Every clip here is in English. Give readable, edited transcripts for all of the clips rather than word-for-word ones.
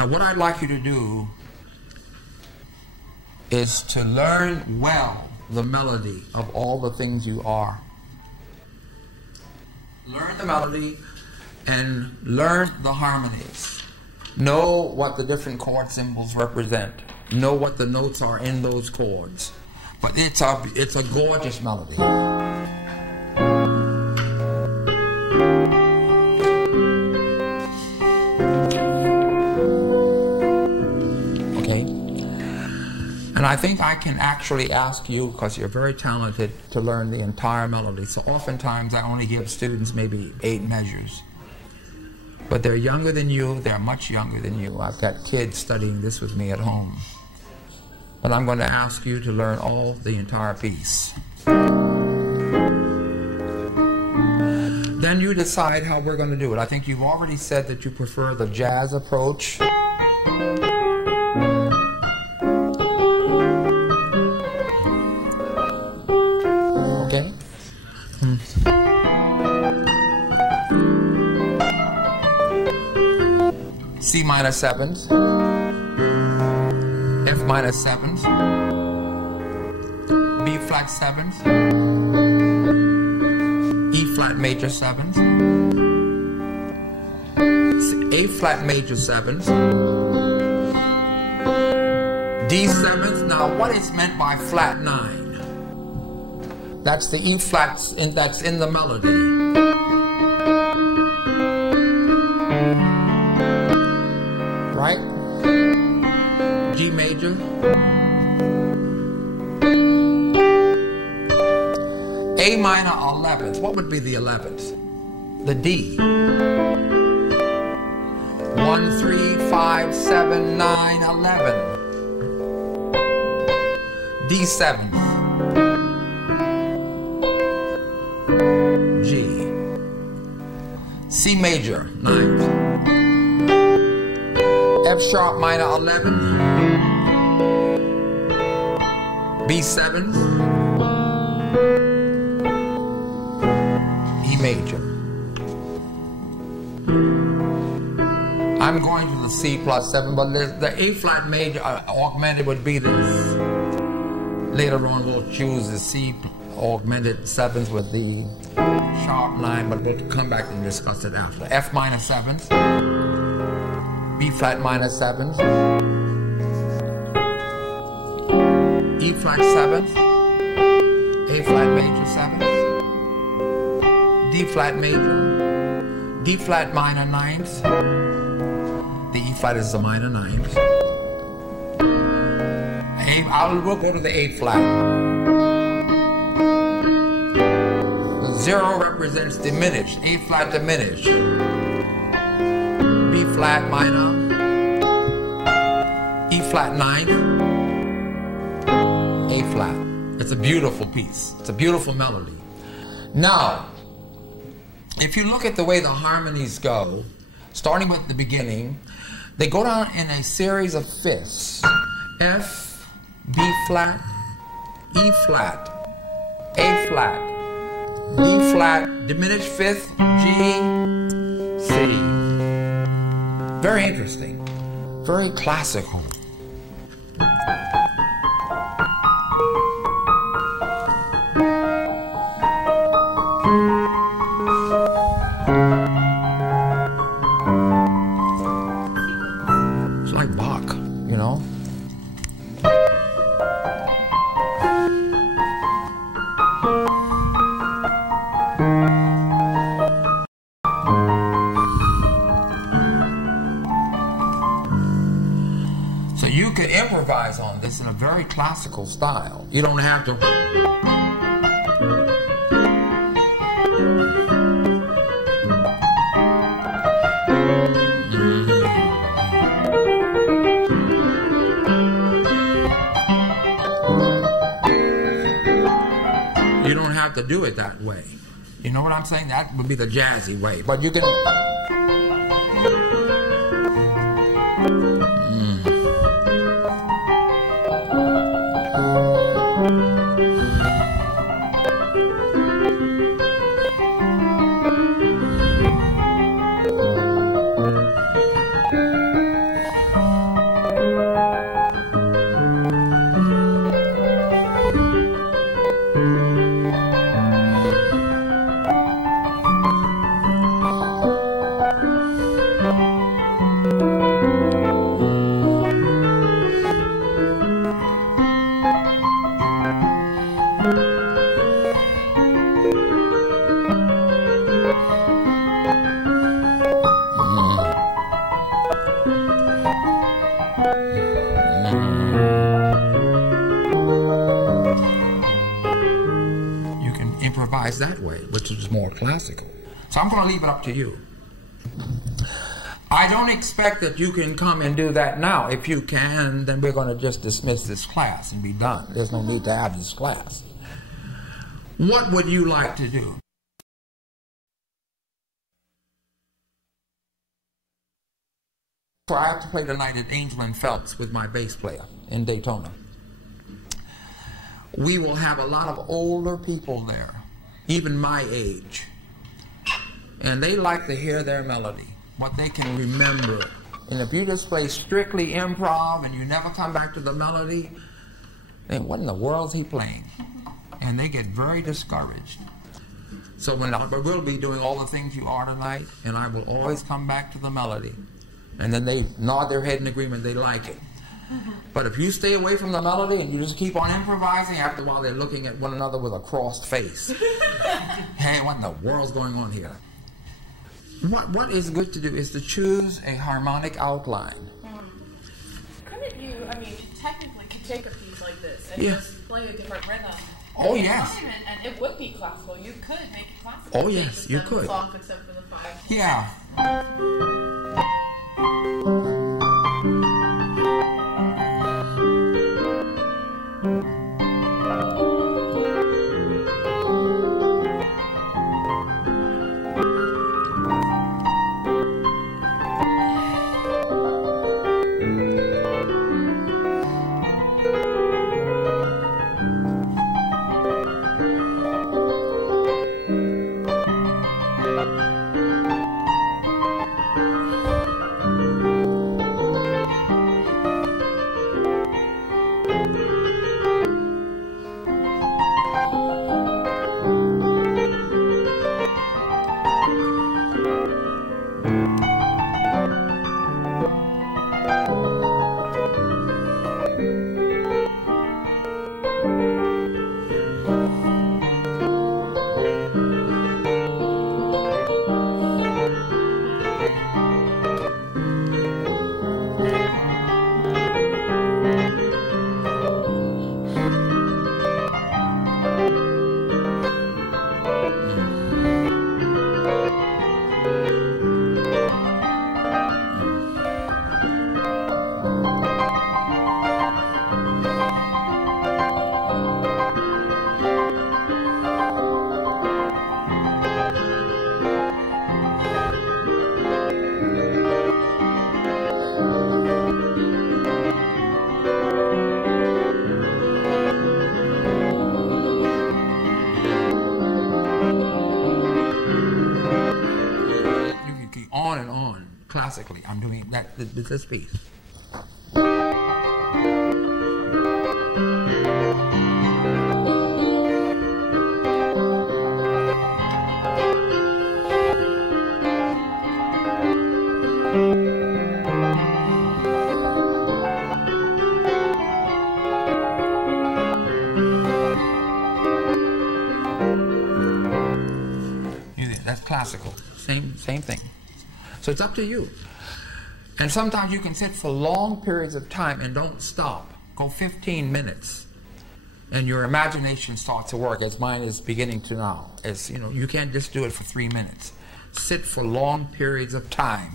Now what I'd like you to do is to learn well the melody of all the things you are. Learn the melody and learn the harmonies. Know what the different chord symbols represent. Know what the notes are in those chords. But it's a gorgeous melody. Okay? And I think I can actually ask you, because you're very talented, to learn the entire melody. So oftentimes I only give students maybe 8 measures. But they're younger than you, they're much younger than you. I've got kids studying this with me at home. But I'm going to ask you to learn the entire piece. Then you decide how we're going to do it. I think you've already said that you prefer the jazz approach. Okay? C minor 7s, F minor 7s, B flat 7s, E flat major 7s, A flat major 7s, D 7s. Now what is meant by flat 9? That's the E flat that's in the melody. Right? G major. A minor 11th. What would be the 11th? The D. 1, 3, 5, 7, 9, 11. D 7th. G. C major 9th. F sharp minor 11, B 7, E major. I'm going to the C plus 7, but the A flat major augmented would be this. Later on we'll choose the C augmented 7s with the sharp 9, but we'll come back and discuss it after. F minor 7s. B flat minor 7s, E flat 7s, A flat major 7s, D flat major, D flat minor 9s, the E flat is the minor 9s, we'll go to the A flat. The 0 represents diminished, A flat diminished. B flat minor, E flat 9, A flat. It's a beautiful piece. It's a beautiful melody. Now, if you look at the way the harmonies go, starting with the beginning, they go down in a series of fifths. F, B flat, E flat, A flat, D flat, diminished fifth, G, C. Very interesting, very classical. It's like Bach, you know? You can improvise on this in a very classical style. You don't have to. You don't have to do it that way. You know what I'm saying? That would be the jazzy way. But you can. improvise that way, which is more classical. So I'm going to leave it up to you. I don't expect that you can come and do that now. If you can, then we're going to just dismiss this class and be done. There's no need to have this class. What would you like to do? I have to play tonight at Angel and Phelps with my bass player in Daytona. We will have a lot of older people there, even my age. And they like to hear their melody, what they can remember. And if you just play strictly improv and you never come back to the melody, then what in the world is he playing? And they get very discouraged. So we'll be doing all the things you are tonight, and I will always come back to the melody. And then they nod their head in agreement, they like it. But if you stay away from the melody and you just keep on improvising, after a while they're looking at one another with a crossed face. Hey, what in the world's going on here? What is good to do is to choose a harmonic outline. Couldn't you, I mean, technically could take a piece like this and Yeah. just play a different rhythm. Oh, yes. And it would be classical. You could make it classical. Oh, yes, you could. Soft except for the 5. Yeah. Classically, I'm doing that with this piece. That's classical. Same thing. So it's up to you. And sometimes you can sit for long periods of time and don't stop. Go 15 minutes. And your imagination starts to work, as mine is beginning to now. As you know, you can't just do it for 3 minutes. Sit for long periods of time.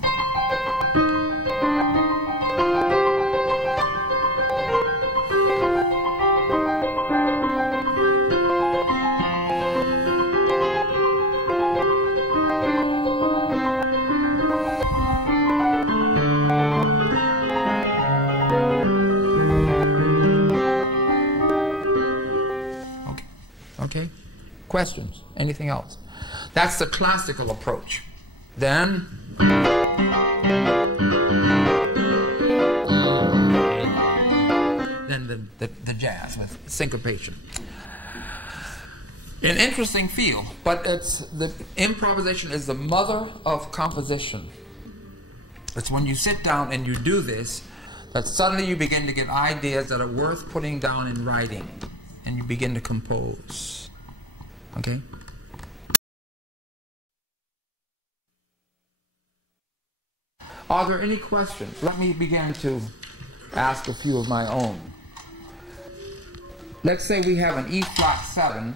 Okay? Questions? Anything else? That's the classical approach. Then the jazz with syncopation. An interesting field, but the improvisation is the mother of composition. It's when you sit down and you do this that suddenly you begin to get ideas that are worth putting down in writing. And you begin to compose. Okay? Are there any questions? Let me begin to ask a few of my own. Let's say we have an E flat 7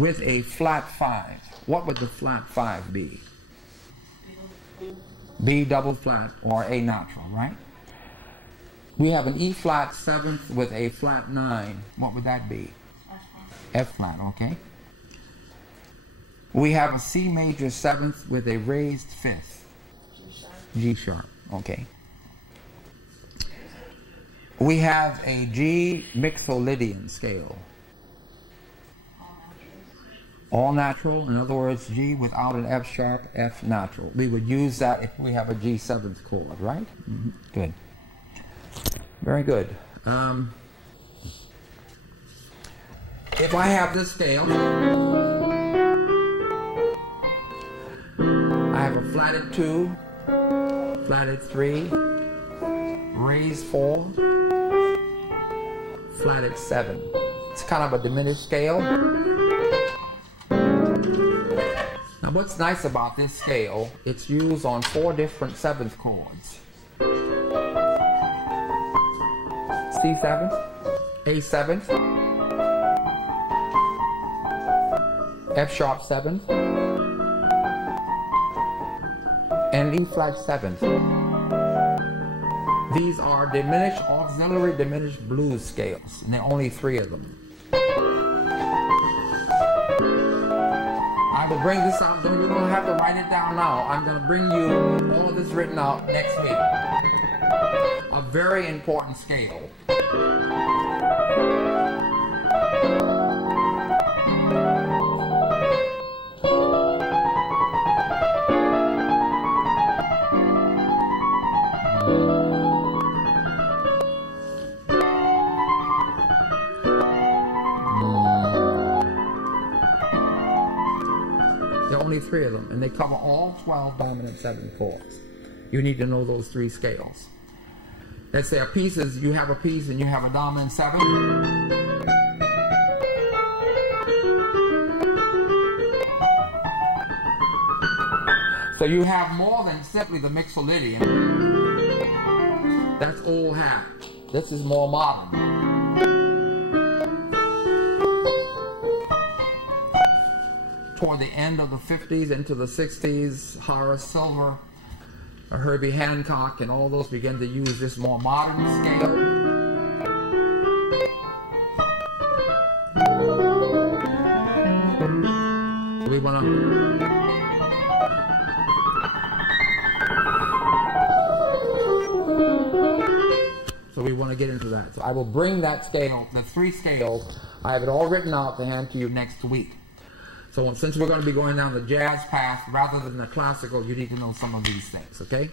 with a flat 5. What would the flat 5 be? B double flat or A natural, right? We have an E flat 7th with a flat 9. What would that be? F flat, okay. We have a C major 7th with a raised 5th. G sharp, okay. We have a G mixolydian scale. All natural, in other words, G without an F sharp, F natural. We would use that if we have a G 7th chord, right? Mm-hmm. Good. Very good. If I have this scale, I have a flatted 2, flatted 3, raised 4, flatted 7. It's kind of a diminished scale. Now what's nice about this scale, it's used on 4 different 7th chords. C 7th, A 7th, F sharp 7th, and E flat 7th. These are diminished, auxiliary diminished blues scales, and there are only 3 of them. I will bring this out, don't you don't have to write it down now. I'm going to bring you all of this written out next week. A very important scale. There are only 3 of them, and they cover all 12 dominant 7th chords. You need to know those 3 scales. Let's say a piece is, you have a piece and you have a dominant 7. So you have more than simply the mixolydian. That's old hat. This is more modern. Toward the end of the 50s into the 60s, Horace Silver, Herbie Hancock, and all those began to use this more modern scale. We want to get into that. So I will bring that scale, the 3 scales. I have it all written out to hand to you next week. So since we're going to be going down the jazz path rather than the classical, you need to know some of these things, okay?